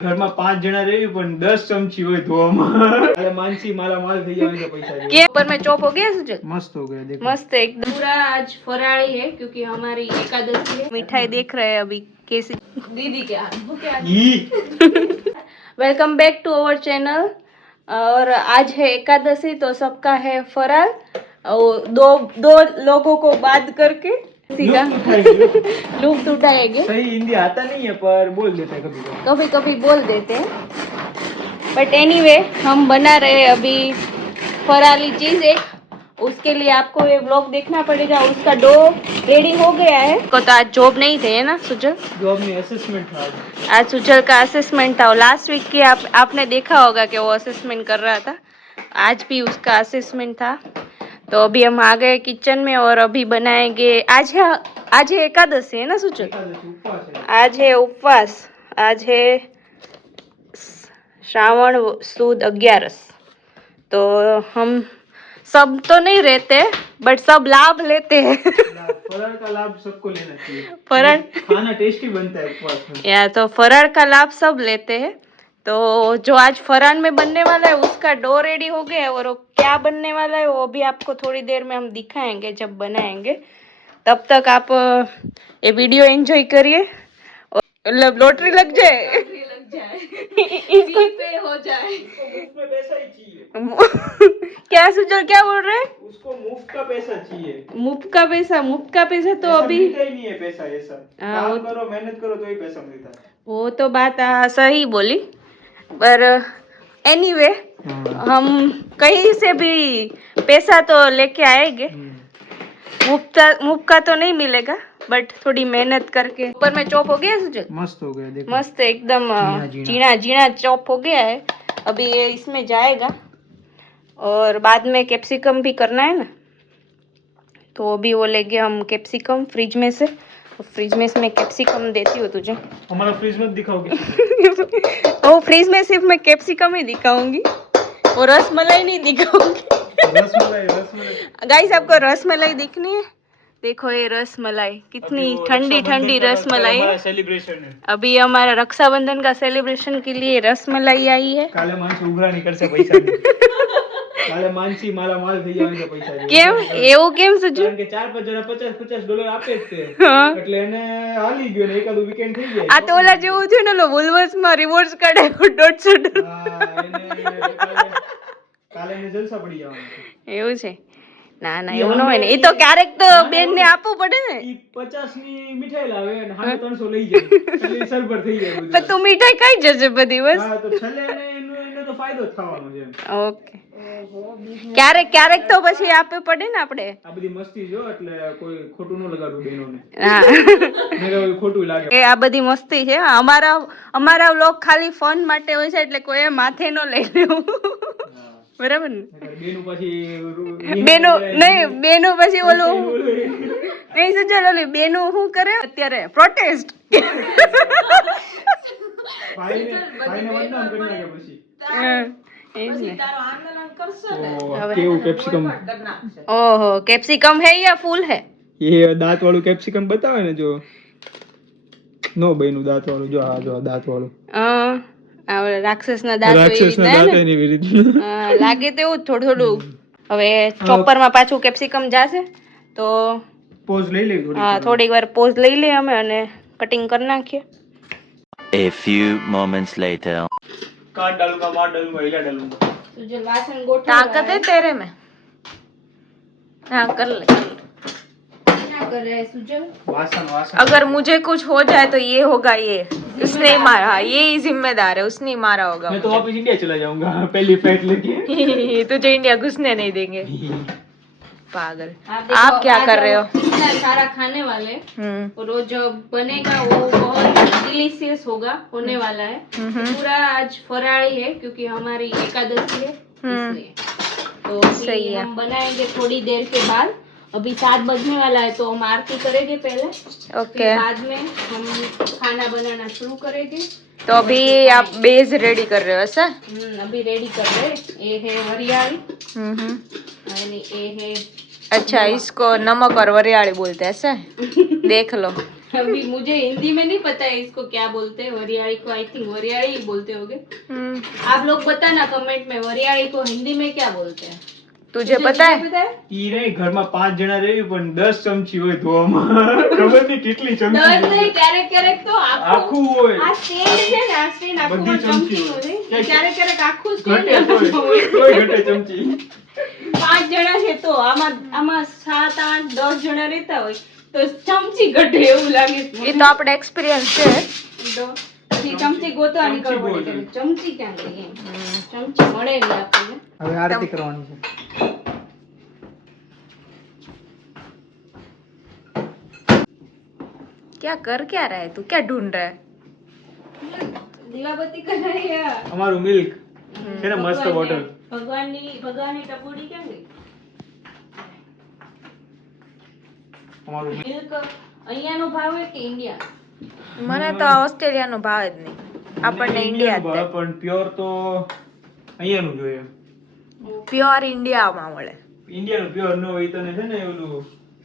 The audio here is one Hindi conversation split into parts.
ઘરમાં 5 જણા રહી પણ 10 चमची હોય ધોવામાં अरे मानसी माला माल થઈ जाएंगे पैसा के ऊपर में चॉप हो गया सुजल मस्त हो गया देखो मस्त एकदम पूरा आज फराड़ी है क्योंकि हमारी एकादशी है मिठाई देख रहे हैं अभी कैसी दीदी के हाथ वो क्या welcome back to our channel और आज है एकादशी तो सबका है फराल और दो लोगों को बात करके सीधा लुप्त उठाएंगे सही हिंदी आता नहीं है पर बोल देते हैं कभी कभी बोल देते हैं बट एनीवे हम बना रहे हैं अभी फराली चीज एक उसके लिए आपको ये व्लॉग देखना पड़ेगा उसका डो रेडी हो गया है को तो आज जॉब नहीं थे ना सुजल जॉब में असेसमेंट था आज सुजल का असेसमेंट था लास्ट वीक की आपने देखा होगा कि वो असेसमेंट कर रहा था आज भी उसका असेसमेंट था तो अभी हम आ गए किचन में और अभी बनाएंगे आज है एकादशी है ना सुजल आज है उपवास आज है श्रावण सुद 11 तो हम सब तो नहीं रहते बट सब लाभ लेते हैं फराळ का लाभ सबको लेना चाहिए फराळ खाना टेस्टी बनता है उपवास में या तो फराळ का लाभ सब लेते हैं तो जो आज फराळ में बनने वाला है उसका डो रेडी हो गया है और वो क्या बनने वाला है वो भी आपको थोड़ी देर में हम दिखाएंगे जब बनाएंगे तब तक आप ये वीडियो एंजॉय करिए और लॉटरी लग जाए इसको पे हो जाए मुफ्त में पैसा ही चाहिए क्या सुजल क्या बोल रहे हैं उसको मुफ्त का पैसा चाहिए मुफ्त का पैसा तो अभी मिलता ही नहीं है पैसा ऐसा काम करो मेहनत करो तो ही पैसा मिलता है वो तो बात सही बोली पर एनीवे हम कहीं से भी पैसा तो लेके आएंगे मुफ्त का तो नहीं मिलेगा बट थोड़ी मेहनत करके ऊपर में चॉप हो गया सुजल मस्त हो गया देखो मस्त एकदम जीना चॉप हो गया है अभी ये इसमें जाएगा और बाद में कैप्सिकम भी करना है ना तो अभी वो लेंगे हम कैप्सिकम फ्रिज में से फ्रिज में मैं कैप्सिकम देती हूँ तुझे हमारा फ्रिज में दिखाओगे वो फ्रिज में सिर्फ मैं कैप्सिकम ही दिखाऊंगी और रसमलाई नहीं दिखाऊंगी रसमलाई गाइस आपको रसमलाई दिखनी है देखो ये रसमलाई कितनी ठंडी ठंडी रसमलाई है सेलिब्रेशन है अभी हमारा रक्षाबंधन का सेलिब्रेशन के लिए रसमलाई आई है काले मानसी उघरा नहीं करશે પૈસા કાલે માનસી માલા માલ થઈ જવાની પૈસા કેમ એવું કેમ સજુ કારણ કે 4-5 જણા $50 આપે જ છે એટલે એને હાલી ગયો ને એકાદું વીકેન્ડ થઈ જાય આ તો ઓલા જેવું થયું ને લો વુલવર્સ માં રિવોર્સ કાઢે $150 હા એને કાલે એને જલસા પડી જવાનું એવું છે ના ના એવું ન હોય ને એ તો ક્યારેક તો બેન ને આપવું પડે ને ઈ 50 ની મીઠાઈ લાવે અને 350 લઈ જાય એટલે સરભર થઈ જાય બધું પણ તું મીઠાઈ ખાઈ જશે બધી બસ હા તો છેલ્લે એનો તો ફાયદો થવાનો છે ઓકે ક્યારેક તો પછી આપે પડે ને આપણે આ બધી મસ્તી જો એટલે કોઈ ખોટું ન લગાડવું બેનોને હા નકર ખોટું લાગે એ આ બધી મસ્તી છે અમારા વ્લોગ ખાલી ફન માટે હોય છે એટલે કોઈ માથે ન લઈ લેવું બરાબર ને બેનું પછી ઓલું નહીં સુજલ ઓલી બેનું શું કરે અત્યારે પ્રોટેસ્ટ ओहो कैप्सिकम है या फूल है ये दांत वालू कैप्सिकम बतावे ने जो नो बन्यु दांत वालू जो आ जो दांत वालू રાક્ષસ ના દાંત લાગે તેવું થોડું હવે ચોપર માં પાછું કેપ્સિકમ જાશે તો પોઝ લઈ લે થોડી વાર પોઝ લઈ લે અમે અને કટિંગ કરી નાખીએ A few moments later काट डालूंगा मार डालूंगा हिला डालूंगा सुजल वासन गोठा ताकत है तेरे में हाँ कर ले क्या कर रहे हैं सुजल वासन अगर मुझे कुछ हो जाए तो ये होगा ये उसने मारा ये ही जिम्मेदार है उसने मारा होगा मैं तो वापस इंडिया चला जाऊंगा पहली फ्लाइट लेके तुझे इंडिया घुसने नहीं देंगे पागल आप क्या कर रहे हो इतना सारा खाने वाले और वो जो बनेगा वो बहुत डिलीशियस होगा होने वाला है पूरा आज फराड़ी है क्योंकि हमारी एकादशी है इसलिए तो सही है हम बनाएंगे थोड़ी देर के बाद अभी 7 बजने वाला है तो हम आरती करेंगे पहले ओके बाद में हम खाना बनाना शुरू करेंगे तो अभी आप बेस रेडी कर रहे हो ऐसा अभी रेडी कर रहे हैं ये है हरियाली ये है अच्छा इसको नमक और वरियाली बोलते हैं ऐसा देख लो अभी मुझे हिंदी में नहीं पता है इसको क्या बोलते हैं, वरियाड़ी को आई थिंक वरियाड़ी ही बोलते होगे। आप लोग बताना कमेंट में वरियाड़ी को हिंदी में क्या बोलते हैं। तुझे पता है ઈ નહીં ઘરમાં 5 જણા રહી પણ 10 ચમચી હોય ધોવામાં ખબર નહીં કેટલી ચમચી દસ નહીં ક્યારેક ક્યારેક તો આખું હોય આ સ્ટેન્ડ છે ને આ સ્ટેન્ડ આખું બધી ચમચી ચમચી હોય. હોય ક્યારેક ક્યારેક આખું ઘટે સ્ટેન્ડ તોય ઘટે ચમચી 5 જણા છે તો આમાં 7 8 10 જણા રહેતા હોય તો ચમચી ઘટે એવું લાગે છે. એ તો આપણે એક્સપિરિયન્સ છે. તો પછી ચમચી ગોતવા નીકળવું પડે કે ચમચી ક્યાં ગઈ એમ. ચમચી મળે નહીં આપણને. હવે આરતી કરવાની છે. क्या कर क्या रहा है तू, क्या ढूंढ रहा है? દીવાબત્તી કરાય અમારું મિલ્ક છે ને મસ્ત બોટલ ભગવાનની ટપુડી ક્યાં ગઈ? અમારું મિલ્ક અહીંયાનો ભાવ કે ઇન્ડિયા? મને તો ઓસ્ટ્રેલિયાનો ભાવ જ નહીં, આપણને ઇન્ડિયા જ ભાવે પણ પ્યોર તો અહીંયાનું જોઈએ. પ્યોર ઇન્ડિયામાં મળે. ઇન્ડિયાનું પ્યોર ન હોય તને છે ને ઓલું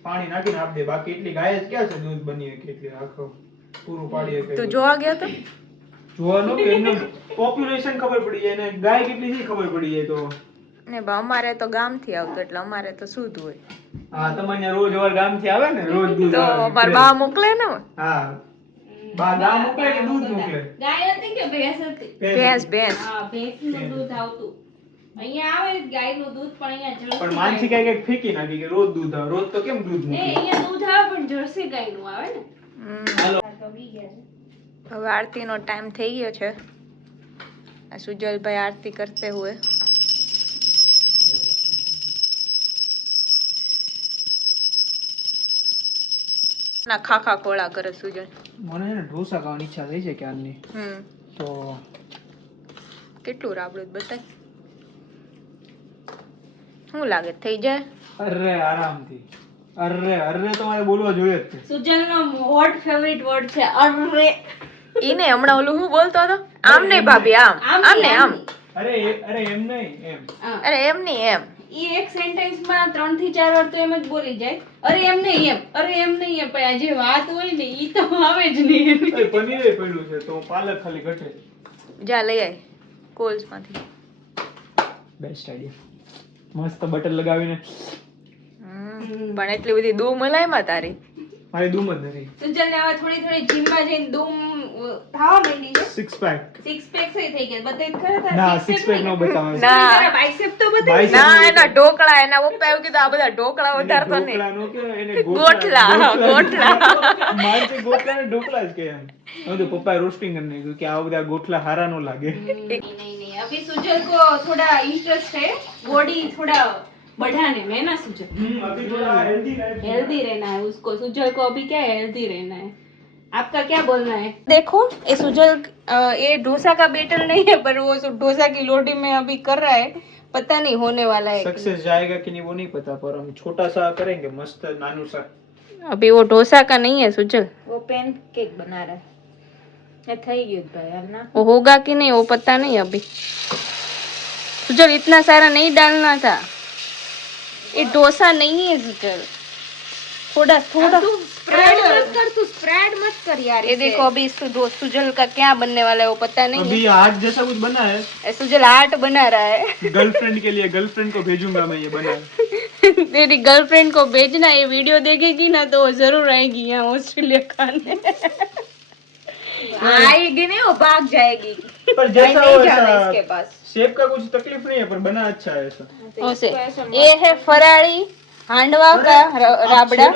પાણી નાખીને આપી દે, બાકી એટલી ગાય જ ક્યાં છે દૂધ બની કે એટલી આખો પૂરું પાડી શકે. તું જોવા ગયો તો જોવાનું કે એનું પોપ્યુલેશન ખબર પડી જાય ને ગાય કેટલી છે ખબર પડી જાય તો ને બા અમારે તો ગામથી આવતું એટલે અમારે તો શુદ્ધ હોય. હા તમારે ત્યાં રોજ અવાર ગામથી આવે ને રોજ દૂધ તો આવે. અમાર બા મોકલે ને. હા બા ગામ મોકલે કે દૂધ મોકલે? ગાય હતી કે ભેંસ હતી? ભેંસ ભેંસ હા ભેંસનું દૂધ આવતું. અહીંયા આવે ગાયનું દૂધ પણ અહીંયા જર્સી પણ માનસી કઈ કઈ ફેંકી નાખી કે રોજ દૂધ આવે. રોજ તો કેમ દૂધ ને મોકલે? અહીંયા દૂધ આવે પણ જર્સી ગાયનું આવે ને. હાલો તો બી ગયા છે. હવે આરતીનો ટાઈમ થઈ ગયો છે. આ સુજલભાઈ આરતી કરતે હુએ ના ખાખા ખોળા કરે સુજલ. મને છે ને ઢોસા ખાવાની ઈચ્છા થઈ છે ક્યારની. તો કેટલું રાબડું બતાય શું લાગે થઈ જાય? અરે આરામથી અરે તો મારે બોલવા જોઈએ જ તે. સુજલનો હોટ ફેવરિટ વર્ડ છે અરે. ઈને હમણાં ઓલું હું બોલતો હતો આમ નહીં ભાભી આમ આમ ને આમ. અરે એમ નહીં એમ. અરે એમ નહીં એમ. ઈ એક સેન્ટેન્સમાં 3 થી 4 વાર તો એમ જ બોલી જાય. અરે એમ નહીં એમ, અરે એમ નહીં એમ, પણ આ જે વાત હોય ને ઈ તો આવે જ નહીં. અરે પનીરે પડ્યું છે તો પાલક ખાલી ઘટે. જા લઈ આય કોલ્સ માંથી. Best idea. મસ્ત બટર લગાવીને. પણ એટલી બધી દૂ મલાઈમાં તારી. મારી દૂમ જ નથી. સુજલને હવે થોડી થોડી જીમમાં જઈને દૂમ થાવા માંડી છે. 6 પેક. 6 પેક થઈ ગયા. બતાય તો ખરા તારા ના 6 6 પેક નો બતાવે. ના. તારા બાઇસેપ તો બતાય. Bicep ના એના ઢોકળા એના પપ્પા એવું કીધું આ બધા ઢોકળા વધારતો નહીં. ઢોકળા નો કે એને ગોટલા માનસી ગોટલા ને ઢોકળા જ કે એમ. હવે તો પપ્પાએ રોસ્ટિંગ કરી નાખ્યું કે આ બધા ગોટલા હારા નો લાગે. नहीं अभी सुजल को थोड़ा इंटरेस्ट है बॉडी थोड़ा बढ़ाने में ना सुजल. अभी थोड़ा हेल्दी रहना है उसको. सुजल को अभी क्या हेल्दी रहना है. आपका क्या बोलना है? देखो ये सुजल ये डोसा का बैटर नहीं है पर वो डोसा की लोटी में अभी कर रहा है. पता नहीं होने वाला है. सक्सेस जाएगा कि नहीं वो नहीं पता पर हम छोटा सा करेंगे मस्त नानू सा. अभी वो डोसा का नहीं है सुजल, वो पैन केक बना रहा है. ये થઈ ગયું ભાઈ अब ना वो होगा कि नहीं वो पता नहीं अभी. सुजल इतना सारा नहीं डालना था. ये डोसा नहीं है सुजल, थोड़ा थोड़ा स्प्रेड मत कर. तू स्प्रेड मत कर यार. ये देखो अभी सुजल का क्या बनने वाला है वो पता नहीं अभी हार्ट जैसा कुछ बना है. है. सुजल आर्ट बना रहा है. गर्लफ्रेंड के लिए गर्लफ्रेंड को भेजूंगा मैं ये बना. तेरी गर्लफ्रेंड को भेजना, ये वीडियो देखेगी ना तो वो जरूर आएगी यहाँ ऑस्ट्रेलिया खाने. आएगी नहीं वो भाग जाएगी. पर जैसा हो नहीं जाना ऐसा इसके पास. शेप का कुछ तकलीफ नहीं है पर बना अच्छा है ऐसा. उसे ये है फराड़ी हांडवा का राबड़ा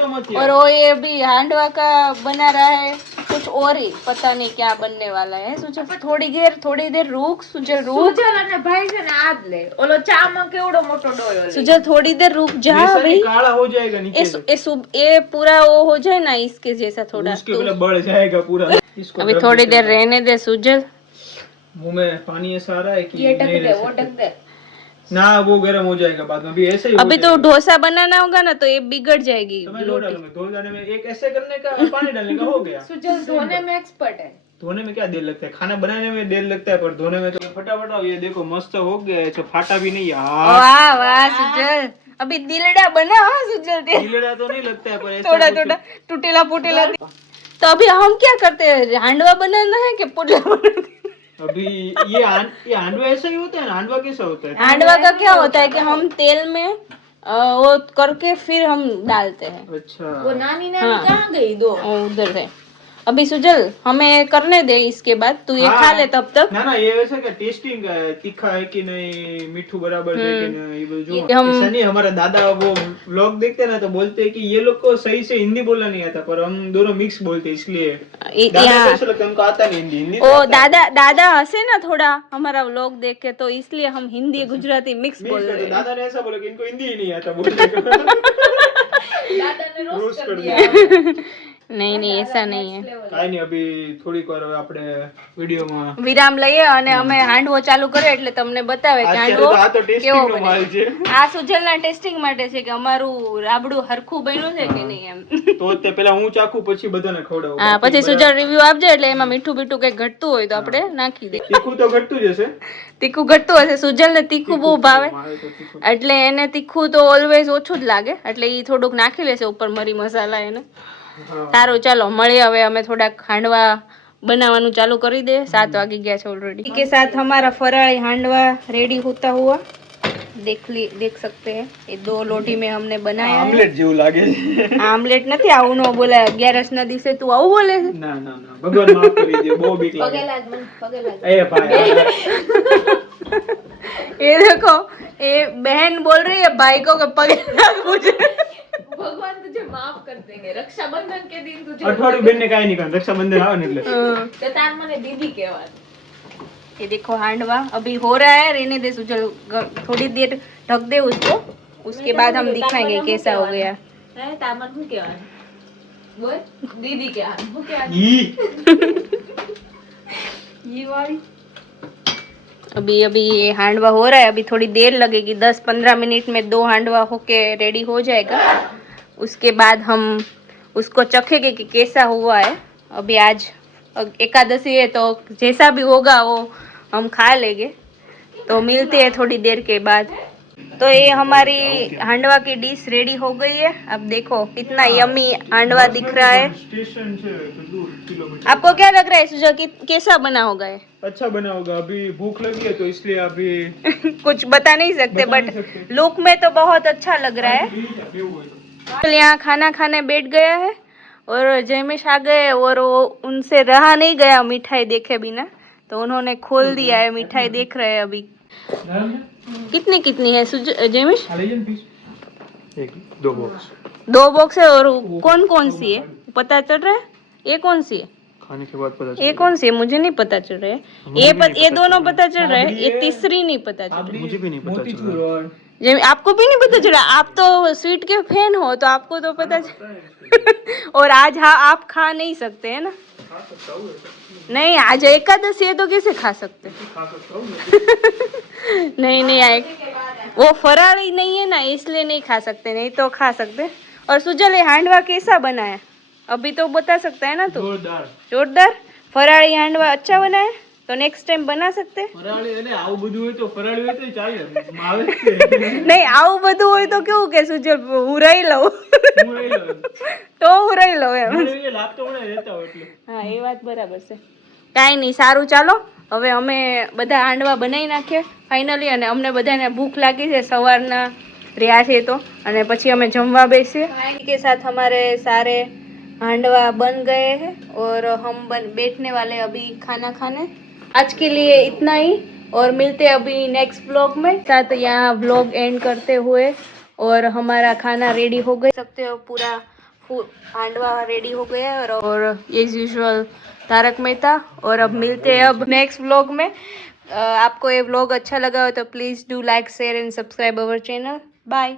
और वो ये भी हांडवा का बना रहा है कुछ और ही पता नहीं क्या बनने वाला है. सुजल थोड़ी देर रुक. सुजल रुक. सुजल અને ભાઈ છે ને આજ લે ઓલો ચામાં કેવડો મોટો ડોયો લે. सुजल थोड़ी देर रुक जा जैसा अभी. ये काला हो जाएगा नीचे से. ये पूरा वो हो जाए ना इसके जैसा थोड़ा उसके ऊपर बढ़ जाएगा पूरा. इसको अभी रख थोड़ी देते देर हैं. रहने दे सुजल. मुंह में पानी ऐसा आ रहा है कि ये ढक नहीं दे रह वो सकते. ढक दे. ना वो गर्म हो जाएगा बाद में. अभी ऐसे ही हो अभी तो जाएगा. डोसा बनाना होगा ना तो ये बिगड़ जाएगी तो मैं धो डालूंगा. धो डालने में एक ऐसे करने का और पानी डालने का हो गया. सुजल धोने में एक्सपर्ट है. धोने में क्या देर लगता है. खाना बनाने में देर लगता है पर धोने में तो फटाफट. आओ ये देखो मस्त हो गया है. फाटा भी नहीं यार. वाह वाह सुजल अभी दिलड़ा बना. हाँ सुजल दे गीला तो नहीं लगता है पर ऐसा थोड़ा कुछ- थोड़ा टूटेला फूटेला. तो अभी हम क्या करते हैं, हांडवा बनाना है कि पुडला बनाना है? अभी ये हांडवा ऐसा ही होता है ना? हांडवा कैसा होता है? हांडवा का क्या होता है कि हम तेल में वो करके फिर हम डालते हैं। अच्छा। वो नानी कहाँ गई दो? उधर है। अभी सुजल हमें करने दे, इसके बाद तू ये खा ले तब तक। ना ये वैसा क्या टेस्टिंग का है, तीखा है कि नहीं, मीठू बराबर है कि नहीं, ये जो ऐसा नहीं। हमारा दादा वो व्लॉग देखते ना तो बोलते हैं कि ये लोग को सही से हिंदी बोलना नहीं आता, पर हम दोनों मिक्स बोलते हैं, इसलिए दादा को ऐसा लगता है उनको आता नहीं हिंदी। ओ दादा हंसे ना थोड़ा हमारा व्लॉग देख के, तो इसलिए हम हिंदी गुजराती मिक्स बोल रहे हैं। दादा ने ऐसा बोला कि इनको हिंदी ही नहीं आता बोलने का। दादा ने रोस्ट कर दिया। नहीं ऐसा नहीं है। કાઈ નહીં, અભી થોડીક વાર આપણે વિડિયોમાં વિરામ લઈએ અને અમે હાંડવો ચાલુ કરીએ એટલે તમને બતાવે કે હાંડવો આ તો કેવો ટેસ્ટિંગ નો માલ છે. આ સુજલના ટેસ્ટિંગ માટે છે કે અમારું રાબડું હરખું બન્યું છે કે નહીં એમ. તો તે પહેલા હું ચાખું પછી બધાને ખવડાવું. હા પછી સુજલ રિવ્યુ આપજે એટલે એમાં મીઠું બીઠું કઈ ઘટતું હોય તો આપણે નાખી દઈએ. તીખું તો ઘટતું જ હશે. તીખું ઘટતું હશે, સુજલને તીખું બહુ ભાવે એટલે એને તીખું તો ઓલવેઝ ઓછું જ લાગે એટલે ઈ થોડુંક નાખી લેશે ઉપર મરી મસાલા એને. સારું ચાલો મળીએ હવે અમે થોડાક હાંડવા बनावानू चालू करी दे। 7 वागी गया है ऑलरेडी। के साथ हमारा फराળી हांडवा रेडी होता हुआ देख सकते हैं। ये 2 लोटी में हमने बनाया है। आमलेट जेवू लागे छे। आमलेट नहीं आવું नो बोला 11 ना दिवसे तू आવું बोले छे। ना ना ना भगवान माफ करी दे, बहुत बीक लागे। पगे लाग ए भाई ये देखो ये बहन बोल रही है भाई को कि पगे लाग मुझे। भगवान तुझे माफ कर देंगे। रक्षाबंधन के दिन तुझे अठवाडिયું બેન ને કાઈ નહીં કરે, रक्षाबंधन આવે ને એટલે तो तार मने दीदी कहवा। ये देखो हांडवा अभी हो रहा है, रहने दे सुजल, थोड़ी देर ढक दे उसको, उसके बाद हम दिखाएंगे कैसा हो गया है। तामन हूं कहवा बोल दीदी क्या हूं क्या ये वाली। अभी ये हांडवा हो रहा है, अभी थोड़ी देर लगेगी, 10-15 मिनट में 2 हांडवा होके रेडी हो जाएगा। उसके बाद हम उसको चखेंगे कि कैसा हुआ है। अभी आज एकादशी है तो जैसा भी होगा वो हम खा लेंगे। तो मिलते हैं थोड़ी देर के बाद। तो ये हमारी हांडवा की डिश रेडी हो गई है। अब देखो कितना यमी हांडवा दिख रहा है। स्टेशन से दूर किलोमीटर। आपको क्या लग रहा है सुजल कि कैसा बना होगा ये? अच्छा बना होगा। अभी भूख लगी है तो इसलिए अभी कुछ बता नहीं सकते, बट लुक में तो बहुत अच्छा लग रहा है। यहाँ खाना खाने बैठ गया है और जयमेश आ गए और वो उनसे रहा नहीं गया मिठाई देखे बिना, तो उन्होंने खोल दिया है। मिठाई देख रहे हैं अभी। कितनी है जयमेश? 2 बॉक्स है। और कौन कौन सी है पता चल रहा है? ये कौन सी है? खाने के बाद पता ये कौन सी है मुझे नहीं पता चल रहा है। ये दोनों पता चल रहा है, ये तीसरी नहीं पता चल रहा है। मुझे भी नहीं पता चल रहा। आपको भी नहीं पता चला? आप तो स्वीट के फैन हो तो आपको तो पता चल। और आज हाँ आप खा नहीं सकते है ना? नहीं आज एकादशी है तो कैसे खा सकते? नहीं आए वो फराળી नहीं है ना इसलिए नहीं खा सकते, नहीं तो खा सकते। और सुजल ये हांडवा कैसा बना है अभी तो बता सकता है ना तू? जोरदार। फराળી हांडवा अच्छा बना है तो नेक्स्ट टाइम बना सकते। ફરાળી એટલે આવું બધું હોય તો ફરાળી હોય તો ચાલે, માવે છે नहीं આવું બધું હોય તો કેવું કે સુજલ હું રહી લઉં હું રહી લઉં તો હું રહી લઉં એમ। મને લાભ તો મને રહેતા હોય એટલે હા એ વાત બરાબર છે। કાંઈ નહીં સારું ચાલો હવે અમે બધા હાંડવા બનાવી નાખીએ ફાઇનલી, અને અમને બધાને ભૂખ લાગી છે સવારના રહ્યા છે તો, અને પછી અમે જમવા બેસીએ। के साथ हमारे सारे हांडवा बन गए हैं और हम बैठने वाले अभी खाना खाने। आज के लिए इतना ही और मिलते हैं अभी नेक्स्ट व्लॉग में। साथ यहाँ व्लॉग एंड करते हुए और हमारा खाना रेडी हो गया, सकते हो पूरा हांडवा रेडी हो गया है और एज यूजुअल तारक मेहता। और अब मिलते हैं अब नेक्स्ट व्लॉग में। आपको ये व्लॉग अच्छा लगा हो तो please do like share and subscribe our channel. Bye.